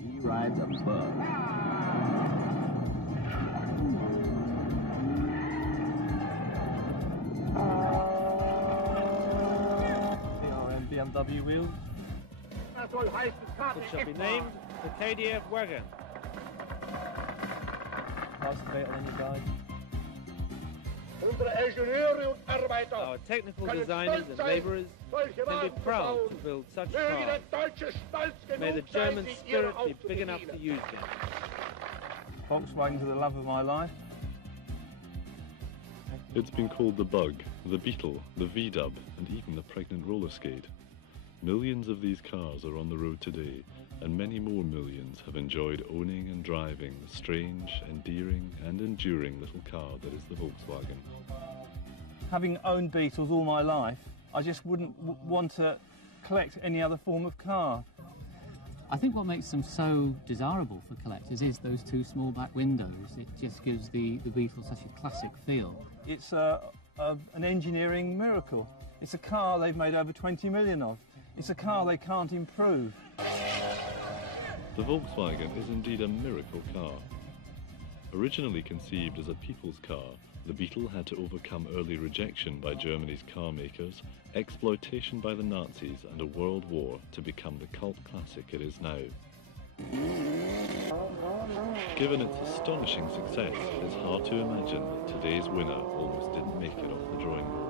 He rides a bug. BMW wheels. It shall be named the KDF wagon. Concentrate on any guide. Our technical designers and labourers can be proud to build such cars. May the German spirit be big enough to use them. Volkswagens are the love of my life. It's been called the Bug, the Beetle, the V-Dub, and even the pregnant roller skate. Millions of these cars are on the road today, and many more millions have enjoyed owning and driving the strange, endearing and enduring little car that is the Volkswagen. Having owned Beetles all my life, I just wouldn't want to collect any other form of car. I think what makes them so desirable for collectors is those two small back windows. It just gives the Beetle such a classic feel. It's an engineering miracle. It's a car they've made over 20 million of. It's a car they can't improve. The Volkswagen is indeed a miracle car. Originally conceived as a people's car, the Beetle had to overcome early rejection by Germany's car makers, exploitation by the Nazis and a world war to become the cult classic it is now. Given its astonishing success, it is hard to imagine that today's winner almost didn't make it off the drawing board.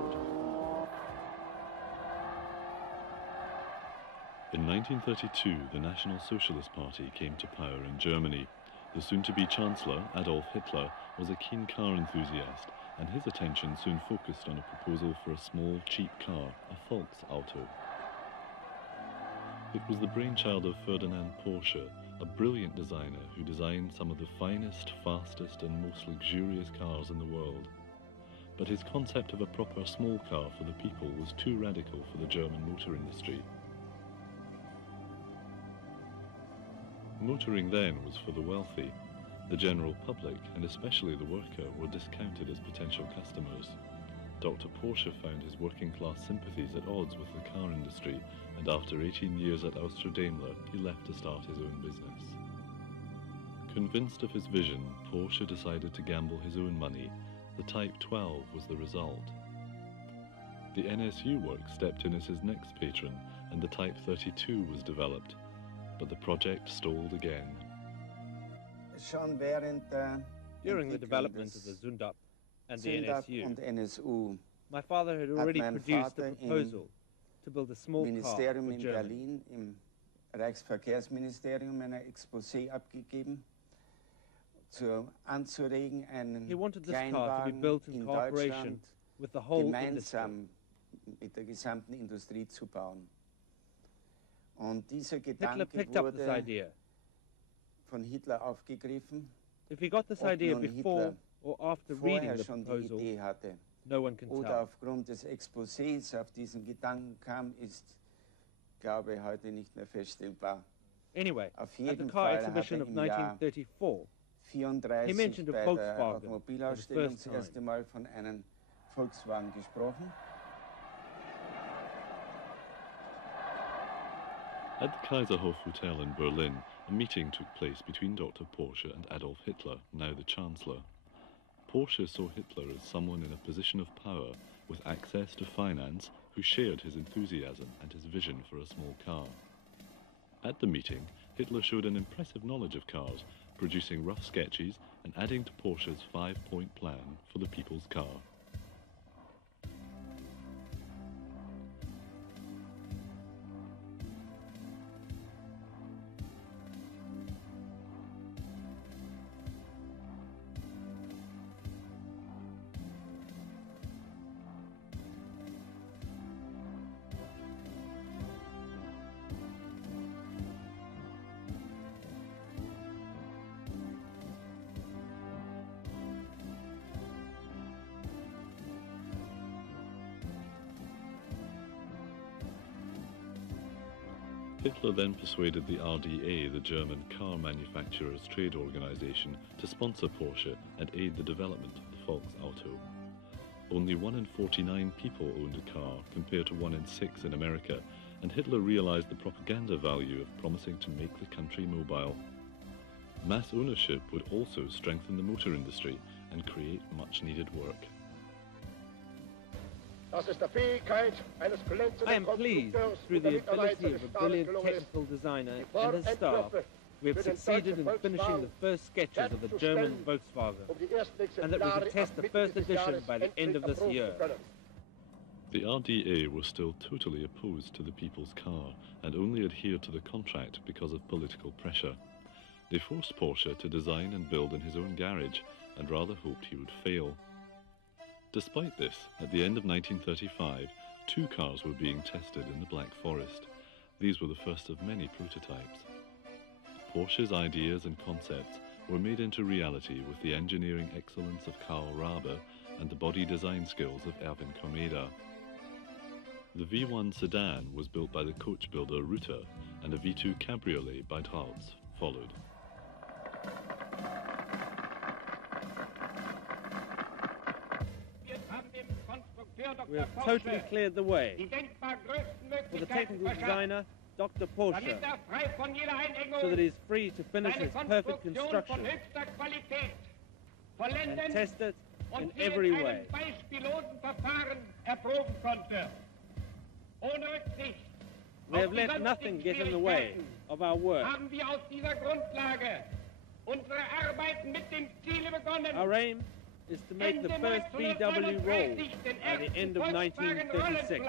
In 1932, the National Socialist Party came to power in Germany. The soon-to-be Chancellor, Adolf Hitler, was a keen car enthusiast, and his attention soon focused on a proposal for a small, cheap car, a Volksauto. It was the brainchild of Ferdinand Porsche, a brilliant designer who designed some of the finest, fastest and most luxurious cars in the world. But his concept of a proper small car for the people was too radical for the German motor industry. Motoring then was for the wealthy. The general public, and especially the worker, were discounted as potential customers. Dr. Porsche found his working-class sympathies at odds with the car industry, and after 18 years at Austria-Daimler, he left to start his own business. Convinced of his vision, Porsche decided to gamble his own money. The Type 12 was the result. The NSU Works stepped in as his next patron, and the Type 32 was developed. But the project stalled again. During the development of the Zündapp and the NSU, my father had already produced a proposal to build a small car for Germany. Berlin im Reichsverkehrsministerium ein Exposé abgegeben, anzuregen, einen He wanted this car to be built in cooperation with the whole industry. Gemeinsam mit der gesamten Industrie zu bauen. Und dieser Hitler Gedanke picked up this idea. von Hitler aufgegriffen. If he got this idea before or after reading the schon die proposal, Idee hatte no one can oder tell. aufgrund des Exposés auf diesen Gedanken kam, ist, glaube ich, heute nicht mehr feststellbar. Anyway, Auf at the jeden car Fall exhibition of im Jahr 1934, 34 he mentioned a bei der Volkswagen Automobilausstellung for the das first erste time. Mal von einem Volkswagen gesprochen. At the Kaiserhof Hotel in Berlin, a meeting took place between Dr. Porsche and Adolf Hitler, now the Chancellor. Porsche saw Hitler as someone in a position of power with access to finance who shared his enthusiasm and his vision for a small car. At the meeting, Hitler showed an impressive knowledge of cars, producing rough sketches and adding to Porsche's 5-point plan for the people's car. Hitler then persuaded the RDA, the German car manufacturers' trade organization, to sponsor Porsche and aid the development of the Volksauto. Only 1 in 49 people owned a car, compared to 1 in 6 in America, and Hitler realized the propaganda value of promising to make the country mobile. Mass ownership would also strengthen the motor industry and create much-needed work. I am pleased that through the ability of a brilliant technical designer and his staff, we have succeeded in finishing the first sketches of the German Volkswagen, and that we can test the first edition by the end of this year. The RDA were still totally opposed to the People's Car and only adhered to the contract because of political pressure. They forced Porsche to design and build in his own garage and rather hoped he would fail. Despite this, at the end of 1935, 2 cars were being tested in the Black Forest. These were the first of many prototypes. Porsche's ideas and concepts were made into reality with the engineering excellence of Karl Rabe and the body design skills of Erwin Komeda. The V1 sedan was built by the coach builder Rutter, and a V2 cabriolet by Trautz followed. We have totally cleared the way for the technical designer, Dr. Porsche, so that he is free to finish his perfect construction and test it in every way. We have let nothing get in the way of our work. Our aim is to make the first VW roll by the end of 1936.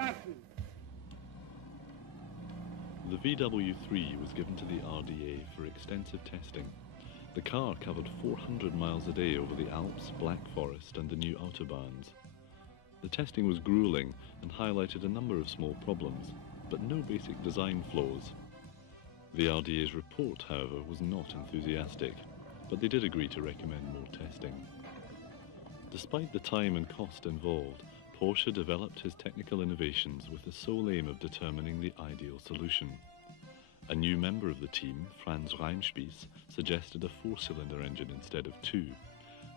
The VW3 was given to the RDA for extensive testing. The car covered 400 miles a day over the Alps, Black Forest and the new autobahns. The testing was grueling and highlighted a number of small problems, but no basic design flaws. The RDA's report, however, was not enthusiastic, but they did agree to recommend more testing. Despite the time and cost involved, Porsche developed his technical innovations with the sole aim of determining the ideal solution. A new member of the team, Franz Reinspieß, suggested a 4-cylinder engine instead of 2.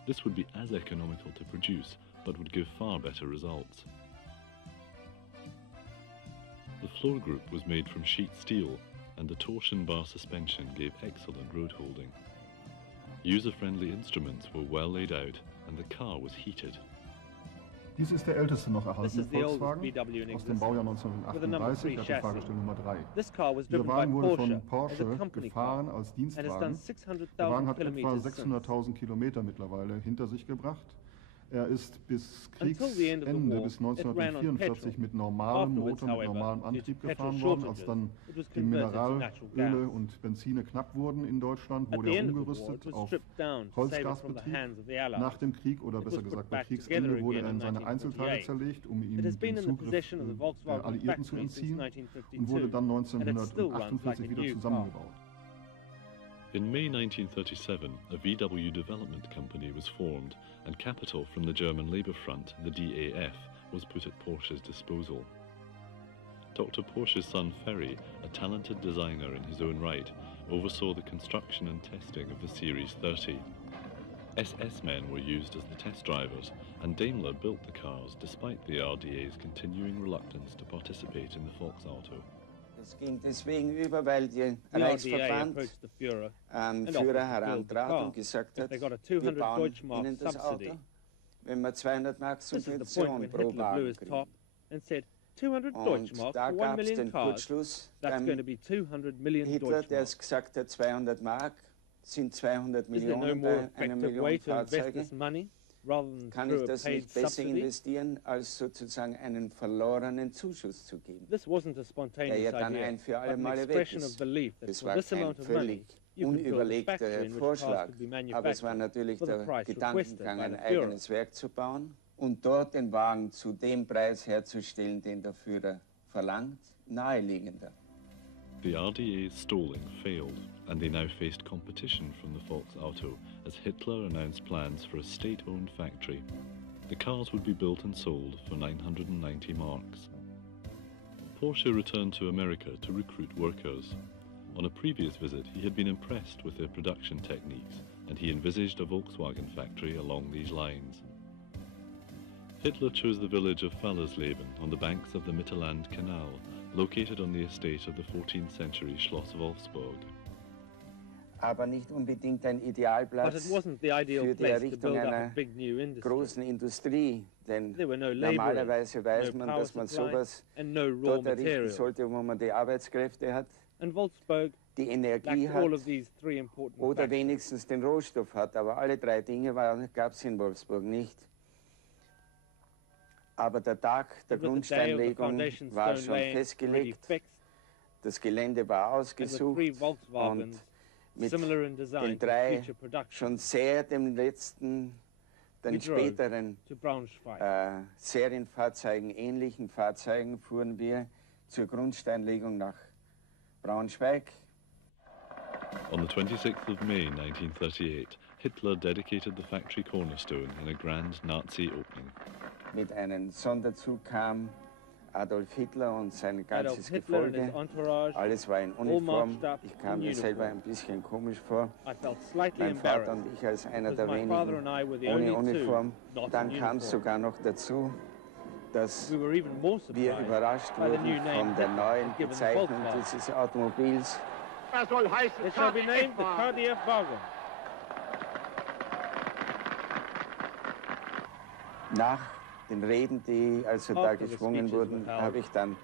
This would be as economical to produce, but would give far better results. The floor group was made from sheet steel, and the torsion bar suspension gave excellent road holding. User-friendly instruments were well laid out, and the car was heated. Dies ist der älteste noch erhaltene Volkswagen VW aus dem Baujahr 1938, hat die Fahrgestell Nummer 3. Dieser Wagen wurde von Porsche gefahren als Dienstwagen. Der Wagen hat etwa 600.000 Kilometer mittlerweile hinter sich gebracht. Er ist bis Kriegsende, bis 1944 mit normalem Motor, mit normalem Antrieb gefahren worden. Als dann die Mineralöle und Benzine knapp wurden in Deutschland, wurde er umgerüstet auf Holzgasbetrieb. Nach dem Krieg, oder besser gesagt bei Kriegsende, wurde er in seine Einzelteile zerlegt, um ihm den Zugriff der Alliierten zu entziehen, und wurde dann 1948 wieder zusammengebaut. In May 1937, a VW development company was formed, and capital from the German Labour Front, the DAF, was put at Porsche's disposal. Dr. Porsche's son Ferry, a talented designer in his own right, oversaw the construction and testing of the Series 30. SS men were used as the test drivers, and Daimler built the cars despite the RDA's continuing reluctance to participate in the Volksauto. Es ging deswegen über, weil der Reichsverband an Führer herantrat und gesagt hat, wir bauen Ihnen das Auto, wenn wir 200 Mark Subvention pro Wagen kriegen. Und da gab es den Kurzschluss beim Hitler, der es gesagt hat, 200 Mark sind 200 Millionen bei einer Million Fahrzeuge. Kann ich das nicht besser investieren, als sozusagen einen verlorenen Zuschuss zu geben, der ja dann ein für alle Male weg ist. Das war kein völlig unüberlegter Vorschlag, aber es war natürlich der Gedankengang, ein eigenes Werk zu bauen und dort den Wagen zu dem Preis herzustellen, den der Führer verlangt, naheliegender. The RDA's stalling failed, and they now faced competition from the Volksauto as Hitler announced plans for a state-owned factory. The cars would be built and sold for 990 marks. Porsche returned to America to recruit workers. On a previous visit, he had been impressed with their production techniques, and he envisaged a Volkswagen factory along these lines. Hitler chose the village of Fallersleben on the banks of the Mittelland Canal, located on the estate of the 14th century Schloss Wolfsburg. Aber nicht unbedingt ein Idealplatz für die Errichtung einer großen Industrie, denn normalerweise weiß man, dass man sowas dort errichten sollte, wo man die Arbeitskräfte hat, die Energie hat oder wenigstens den Rohstoff hat. Aber alle drei Dinge gab es in Wolfsburg nicht. Aber der Tag der Grundsteinlegung war schon festgelegt, das Gelände war ausgesucht und mit den drei schon sehr den späteren Serienfahrzeugen, ähnlichen Fahrzeugen fuhren wir zur Grundsteinlegung nach Braunschweig. On the 26th of May 1938, Hitler dedicated the factory cornerstone in a grand Nazi opening. Mit einem Sonderzug kam Adolf Hitler und sein ganzes Gefolge. Alles war in Uniform. Ich kam mir selber ein bisschen komisch vor. Mein Vater und ich als einer der wenigen ohne Uniform. Dann kam es sogar noch dazu, dass wir überrascht wurden von der neuen Bezeichnung dieses Automobils. Das soll heißen, it shall be named the KDF-Wagen. Nach den Reden, die also da geschwungen wurden, habe ich dann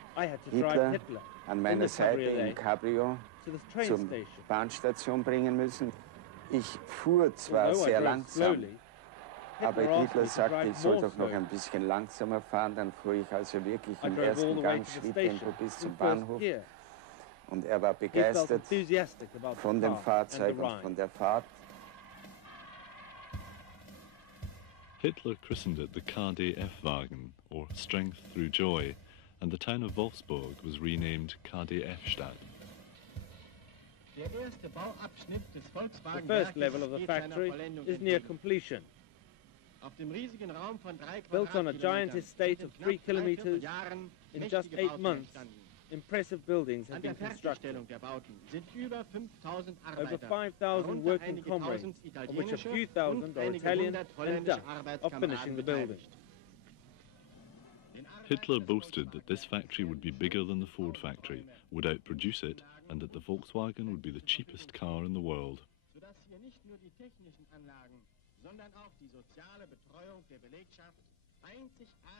Hitler an meiner Seite im Cabrio zur Bahnstation bringen müssen. Ich fuhr zwar sehr langsam, aber Hitler sagte, ich soll doch noch ein bisschen langsamer fahren. Dann fuhr ich also wirklich im ersten Gang Schritttempo bis zum Bahnhof. Und er war begeistert von dem Fahrzeug und von der Fahrt. Hitler christened it the KDF-Wagen, or Strength Through Joy, and the town of Wolfsburg was renamed KDF-Stadt. The first level of the factory is near completion. Built on a giant estate of 3 kilometers, in just 8 months, impressive buildings have been constructed. Over 5,000 working comrades, of which a few thousand are Italian and Dutch, are finishing the building. Hitler boasted that this factory would be bigger than the Ford factory, would outproduce it, and that the Volkswagen would be the cheapest car in the world.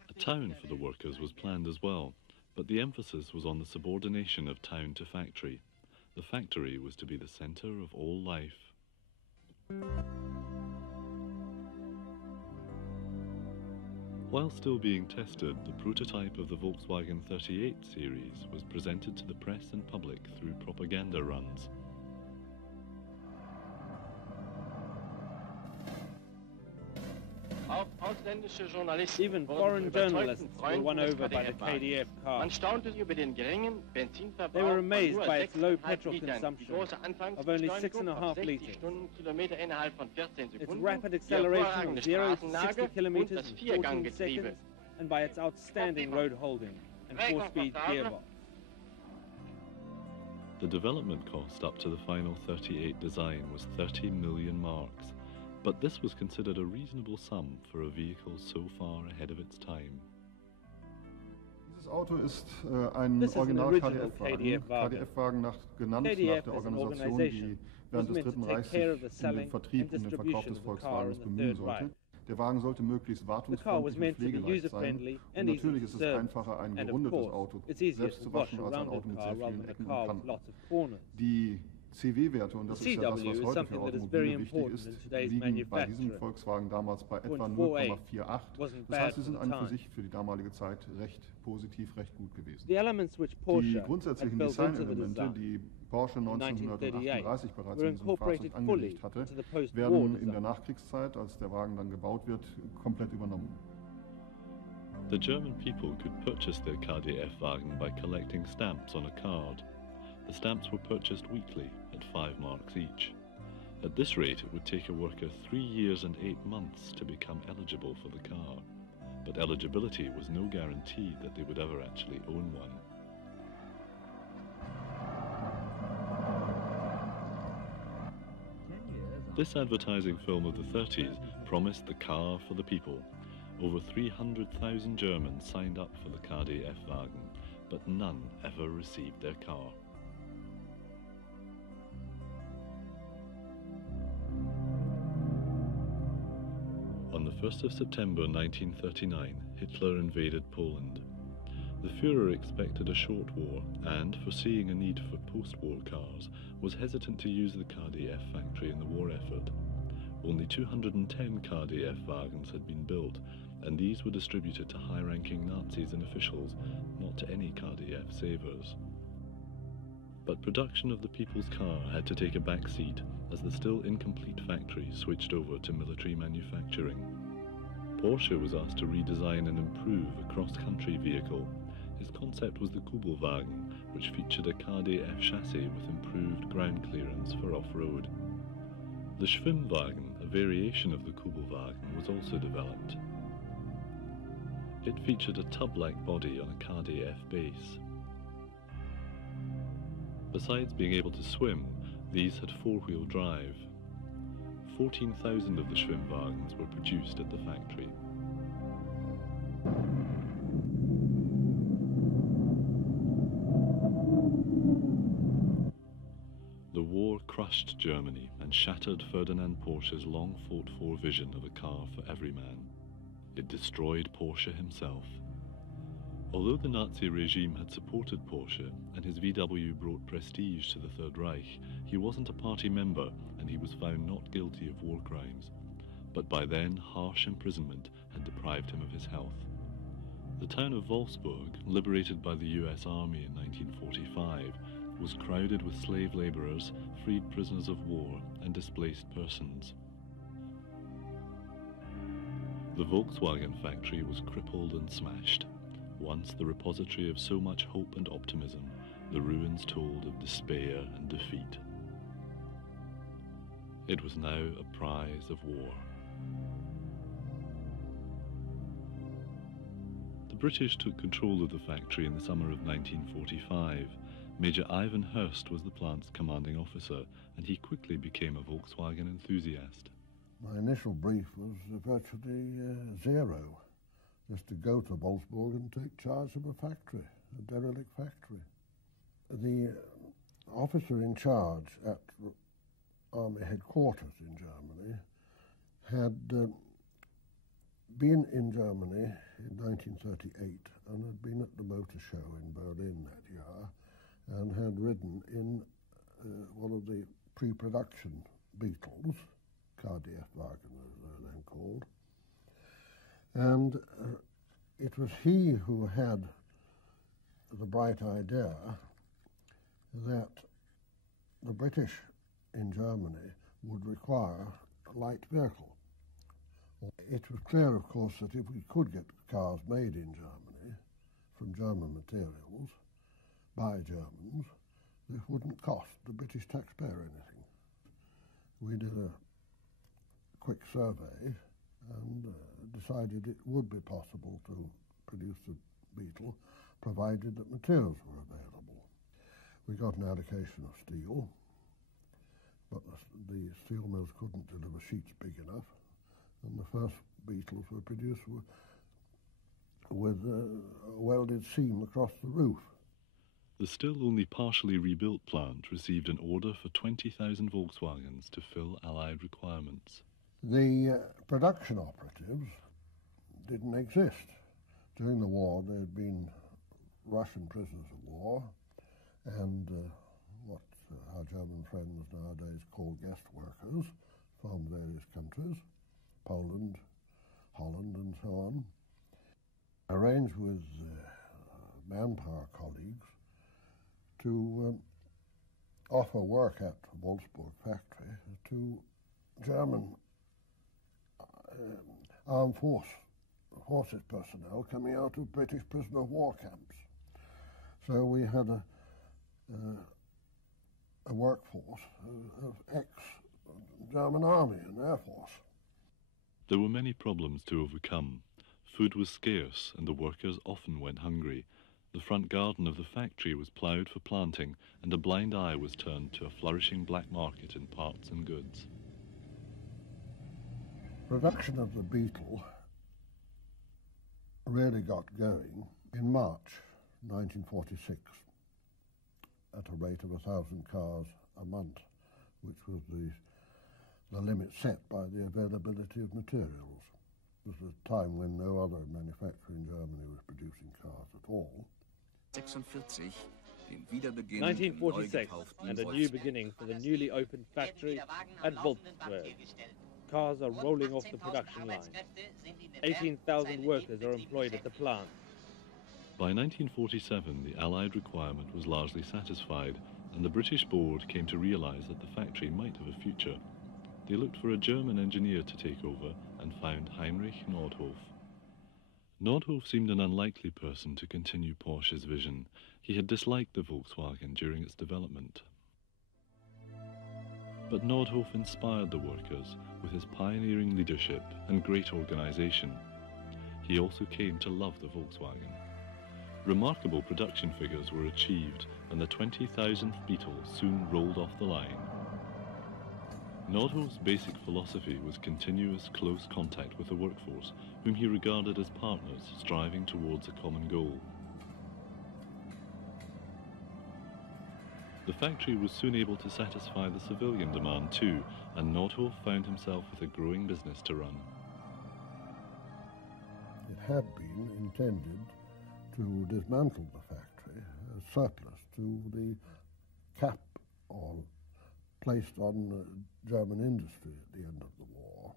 A town for the workers was planned as well, but the emphasis was on the subordination of town to factory. The factory was to be the center of all life. While still being tested, the prototype of the Volkswagen 38 series was presented to the press and public through propaganda runs. Even foreign journalists were won over by the KDF car. They were amazed by its low petrol consumption of only 6.5 litres. Its rapid acceleration of 0 to 60 kilometers in 14 seconds, and by its outstanding road holding and 4-speed gearbox. The development cost up to the final 38 design was 30 million marks. But this was considered a reasonable sum for a vehicle so far ahead of its time. Dieses Auto ist ein Original KDF-Wagen, genannt nach der Organisation, die während des Dritten Reichs sich um den Vertrieb und den Verkauf des Volkswagens bemühen sollte. Der Wagen sollte möglichst wartungsfreundlich und pflegeleicht sein. Und natürlich ist es einfacher, ein gerundetes Auto selbst zu waschen, als ein Auto mit sehr vielen Ecken und Kanten. Die CW-Werte, und das ist ja das, was heute für Automobile wichtig ist, liegen bei diesem Volkswagen damals bei etwa 0,48. Das heißt, sie sind an und für sich für die damalige Zeit recht positiv, recht gut gewesen. Die grundsätzlichen Designelemente, die Porsche 1938 bereits in diesem Fahrzeug angelegt hatte, werden in der Nachkriegszeit, als der Wagen dann gebaut wird, komplett übernommen. The German people could purchase their KDF-Wagen by collecting stamps on a card. The stamps were purchased weekly at 5 marks each. At this rate, it would take a worker 3 years and 8 months to become eligible for the car. But eligibility was no guarantee that they would ever actually own one. This advertising film of the 30s promised the car for the people. Over 300,000 Germans signed up for the KdF-Wagen, but none ever received their car. On the 1st of September 1939, Hitler invaded Poland. The Führer expected a short war and, foreseeing a need for post-war cars, was hesitant to use the KdF factory in the war effort. Only 210 KdF-Wagens had been built, and these were distributed to high-ranking Nazis and officials, not to any KdF savers. But production of the People's Car had to take a back seat as the still incomplete factory switched over to military manufacturing. Porsche was asked to redesign and improve a cross-country vehicle. His concept was the Kubelwagen, which featured a KdF chassis with improved ground clearance for off-road. The Schwimmwagen, a variation of the Kubelwagen, was also developed. It featured a tub-like body on a KdF base. Besides being able to swim, these had four-wheel drive. 14,000 of the Schwimmwagens were produced at the factory. The war crushed Germany and shattered Ferdinand Porsche's long-fought-for vision of a car for every man. It destroyed Porsche himself. Although the Nazi regime had supported Porsche and his VW brought prestige to the Third Reich, he wasn't a party member and he was found not guilty of war crimes. But by then, harsh imprisonment had deprived him of his health. The town of Wolfsburg, liberated by the US Army in 1945, was crowded with slave laborers, freed prisoners of war, and displaced persons. The Volkswagen factory was crippled and smashed. Once the repository of so much hope and optimism, the ruins told of despair and defeat. It was now a prize of war. The British took control of the factory in the summer of 1945. Major Ivan Hurst was the plant's commanding officer, and he quickly became a Volkswagen enthusiast. My initial brief was virtually zero, just to go to Wolfsburg and take charge of a factory, a derelict factory. The officer in charge at Army headquarters in Germany had been in Germany in 1938 and had been at the motor show in Berlin that year and had ridden in one of the pre-production Beetles, KdF-Wagen as they're then called, and it was he who had the bright idea that the British in Germany would require a light vehicle. It was clear, of course, that if we could get cars made in Germany from German materials by Germans, this wouldn't cost the British taxpayer anything. We did a quick survey and decided it would be possible to produce a Beetle, provided that materials were available. We got an allocation of steel, but the steel mills couldn't deliver sheets big enough, and the first Beetles were produced with a welded seam across the roof. The still only partially rebuilt plant received an order for 20,000 Volkswagens to fill Allied requirements. The production operatives didn't exist. During the war, there had been Russian prisoners of war and what our German friends nowadays call guest workers from various countries, Poland, Holland, and so on. Arranged with manpower colleagues to offer work at the Wolfsburg factory to German armed forces personnel coming out of British prisoner of war camps. So we had a workforce of ex-German army and air force. There were many problems to overcome. Food was scarce and the workers often went hungry. The front garden of the factory was ploughed for planting and a blind eye was turned to a flourishing black market in parts and goods. Production of the Beetle really got going in March 1946 at a rate of 1,000 cars a month, which was the limit set by the availability of materials. It was a time when no other manufacturer in Germany was producing cars at all. 1946, and a new beginning for the newly opened factory at Volkswagen. Cars are rolling off the production line. 18,000 workers are employed at the plant. By 1947, the Allied requirement was largely satisfied, and the British board came to realize that the factory might have a future. They looked for a German engineer to take over and found Heinrich Nordhoff. Nordhoff seemed an unlikely person to continue Porsche's vision. He had disliked the Volkswagen during its development. But Nordhoff inspired the workers with his pioneering leadership and great organization. He also came to love the Volkswagen. Remarkable production figures were achieved, and the 20,000th Beetle soon rolled off the line. Nordhoff's basic philosophy was continuous close contact with the workforce, whom he regarded as partners striving towards a common goal. The factory was soon able to satisfy the civilian demand too, and Nordhoff found himself with a growing business to run. It had been intended to dismantle the factory as surplus to the cap or placed on German industry at the end of the war.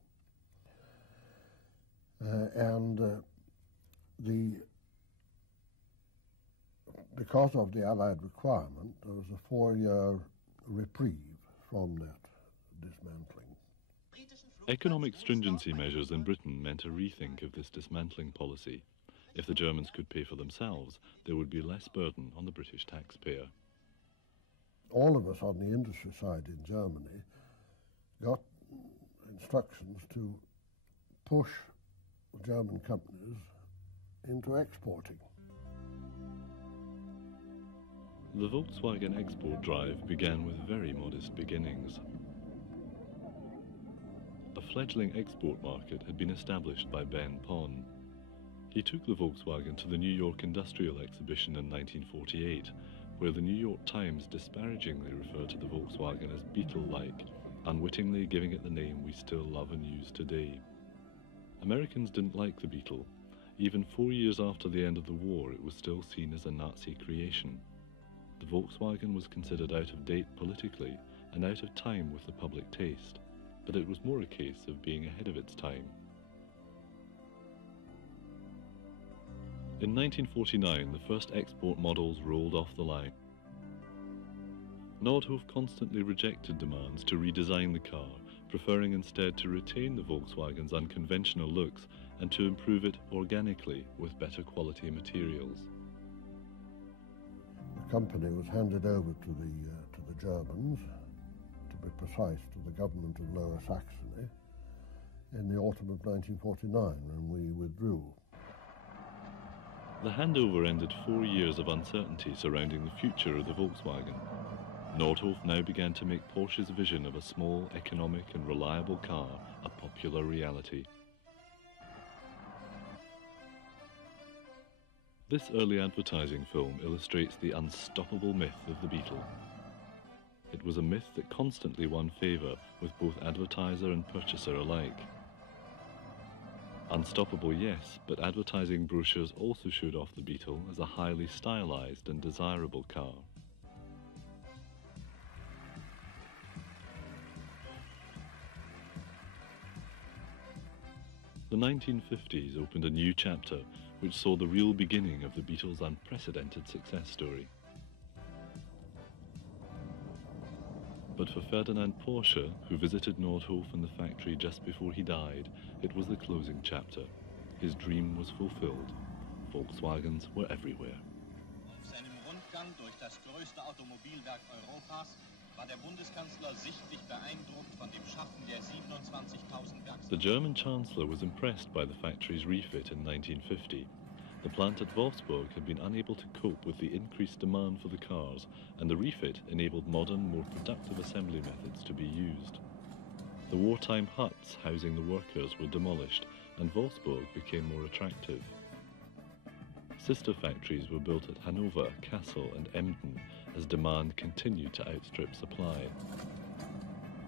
Because of the Allied requirement, there was a 4-year reprieve from that dismantling. Economic stringency measures in Britain meant a rethink of this dismantling policy. If the Germans could pay for themselves, there would be less burden on the British taxpayer. All of us on the industry side in Germany got instructions to push German companies into exporting. The Volkswagen export drive began with very modest beginnings. A fledgling export market had been established by Ben Pon. He took the Volkswagen to the New York Industrial Exhibition in 1948, where the New York Times disparagingly referred to the Volkswagen as Beetle-like, unwittingly giving it the name we still love and use today. Americans didn't like the Beetle. Even 4 years after the end of the war, it was still seen as a Nazi creation. The Volkswagen was considered out of date politically and out of time with the public taste, but it was more a case of being ahead of its time. In 1949, the first export models rolled off the line. Nordhoff constantly rejected demands to redesign the car, preferring instead to retain the Volkswagen's unconventional looks and to improve it organically with better quality materials. The company was handed over to the Germans, to be precise, to the government of Lower Saxony, in the autumn of 1949, when we withdrew. The handover ended 4 years of uncertainty surrounding the future of the Volkswagen. Nordhoff now began to make Porsche's vision of a small, economic and reliable car a popular reality. This early advertising film illustrates the unstoppable myth of the Beetle. It was a myth that constantly won favour with both advertiser and purchaser alike. Unstoppable, yes, but advertising brochures also showed off the Beetle as a highly stylised and desirable car. The 1950s opened a new chapter which saw the real beginning of the Beetle's unprecedented success story. But for Ferdinand Porsche, who visited Nordhoff in the factory just before he died, it was the closing chapter. His dream was fulfilled. Volkswagens were everywhere. Auf seinem Rundgang durch das größte Automobilwerk Europas war der Bundeskanzler sichtlich beeindruckt von dem Schaffen der 27.000 Werkstätten. The German Chancellor was impressed by the factory's refit in 1950. The plant at Wolfsburg had been unable to cope with the increased demand for the cars, and the refit enabled modern, more productive assembly methods to be used. The wartime huts housing the workers were demolished, and Wolfsburg became more attractive. Sister factories were built at Hanover, Kassel and Emden as demand continued to outstrip supply.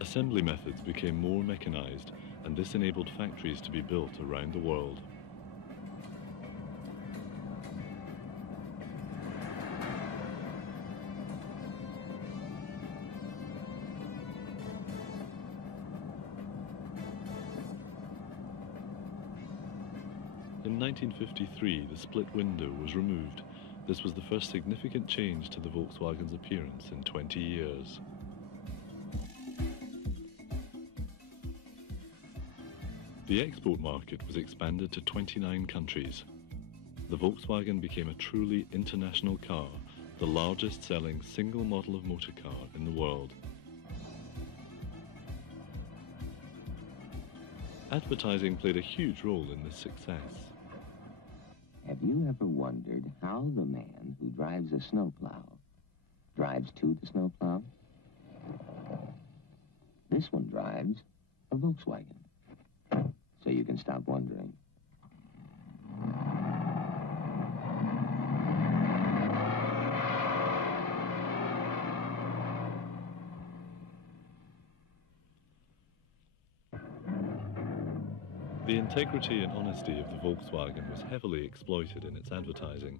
Assembly methods became more mechanized, and this enabled factories to be built around the world. In 1953, the split window was removed. This was the first significant change to the Volkswagen's appearance in 20 years. The export market was expanded to 29 countries. The Volkswagen became a truly international car, the largest selling single model of motor car in the world. Advertising played a huge role in this success. Have you ever wondered how the man who drives a snowplow drives to the snowplow? This one drives a Volkswagen. So you can stop wondering. The integrity and honesty of the Volkswagen was heavily exploited in its advertising.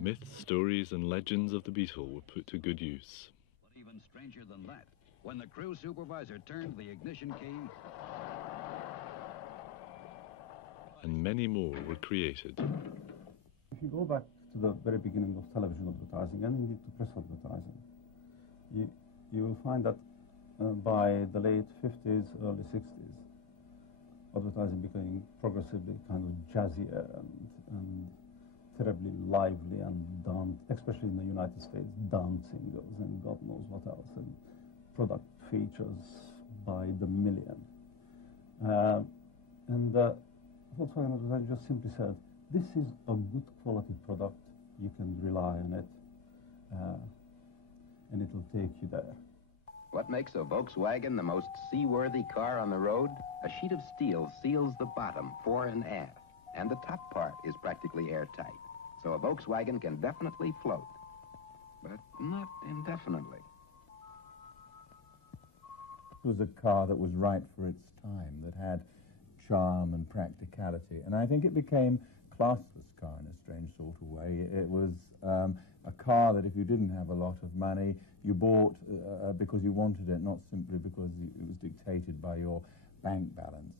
Myths, stories and legends of the Beetle were put to good use. But even stranger than that, when the crew supervisor turned the ignition key, and many more were created. If you go back to the very beginning of television advertising and indeed to press advertising, you will find that by the late 50s, early 60s, advertising became progressively kind of jazzier and terribly lively and especially in the United States, dancing goes and God knows what else, and product features by the million. Volkswagen advertising just simply said, this is a good quality product, you can rely on it, and it will take you there. What makes a Volkswagen the most seaworthy car on the road? A sheet of steel seals the bottom, fore and aft, and the top part is practically airtight. So a Volkswagen can definitely float, but not indefinitely. It was a car that was right for its time, that had charm and practicality, and I think it became a classless car in a strange sort of way. It was a car that if you didn't have a lot of money, you bought because you wanted it, not simply because it was dictated by your bank balance.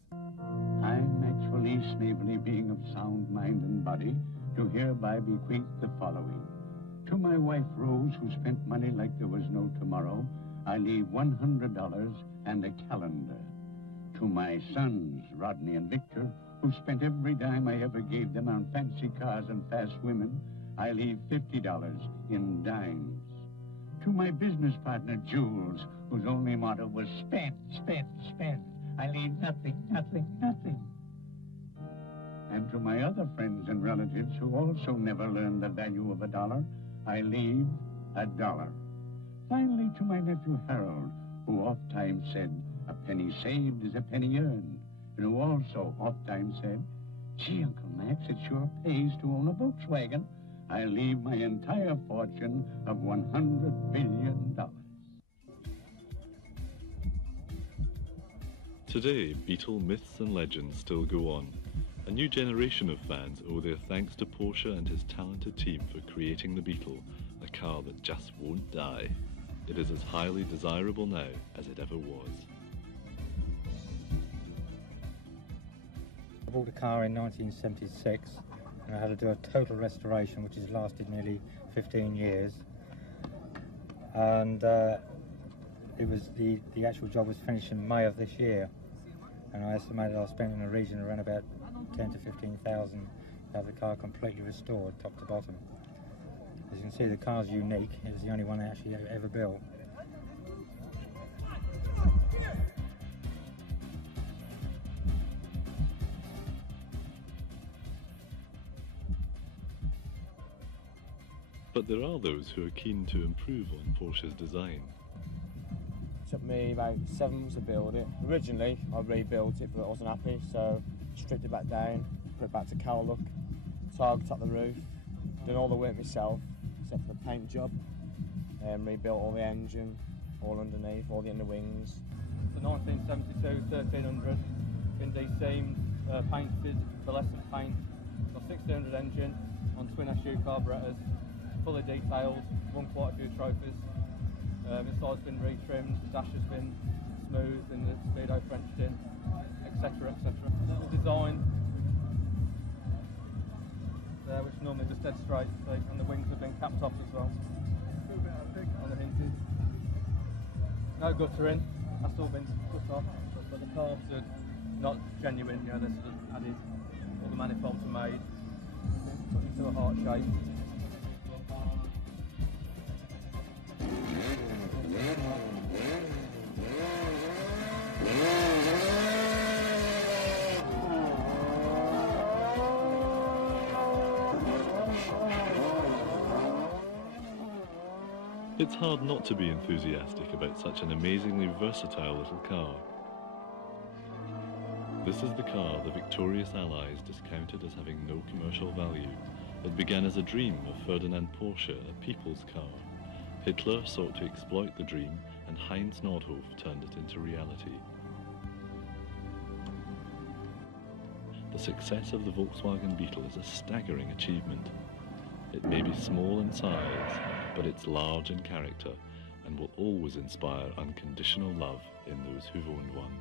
I, Maxwell Snavely, being of sound mind and body, do hereby bequeath the following. To my wife Rose, who spent money like there was no tomorrow, I leave $100 and a calendar. To my sons, Rodney and Victor, who spent every dime I ever gave them on fancy cars and fast women, I leave $50 in dimes. To my business partner, Jules, whose only motto was spend, spend, spend, I leave nothing, nothing, nothing. And to my other friends and relatives who also never learned the value of $1, I leave $1. Finally, to my nephew Harold, who oft-times said, a penny saved is a penny earned, and who also oft-times said, gee, Uncle Max, it sure pays to own a Volkswagen. I leave my entire fortune of $100 billion. Today, Beetle myths and legends still go on. A new generation of fans owe their thanks to Porsche and his talented team for creating the Beetle, a car that just won't die. It is as highly desirable now as it ever was. I bought a car in 1976 and I had to do a total restoration which has lasted nearly 15 years, and it was the actual job was finished in May of this year, and I estimated I spent in a region around about 10 to 15,000 to have the car completely restored top to bottom. As you can see, the car's unique. It was the only one I actually ever built. But there are those who are keen to improve on Porsche's design. It took me about 7 months to build it. Originally, I rebuilt it, but I wasn't happy, so stripped it back down, put it back to cowl look, target up the roof, done all the work myself, except for the paint job. Rebuilt all the engine, all underneath, all the inner wings. It's a 1972 1300, been de-seamed, painted, pearlescent paint, got 1600 engine on twin SU carburettors, fully detailed, won quite a few trophies. Inside's been retrimmed, the dash has been smoothed and the speedo Frenched in, etc, etc. Little design there, which normally just dead straight, and the wings have been capped off as well. On the hinges. No guttering, that's all been cut off, but the carbs are not genuine, you know, they're sort of added. All the manifolds are made, put into a heart shape. It's hard not to be enthusiastic about such an amazingly versatile little car. This is the car the victorious Allies discounted as having no commercial value. It began as a dream of Ferdinand Porsche, a people's car. Hitler sought to exploit the dream, and Heinz Nordhoff turned it into reality. The success of the Volkswagen Beetle is a staggering achievement. It may be small in size, but it's large in character and will always inspire unconditional love in those who've owned one.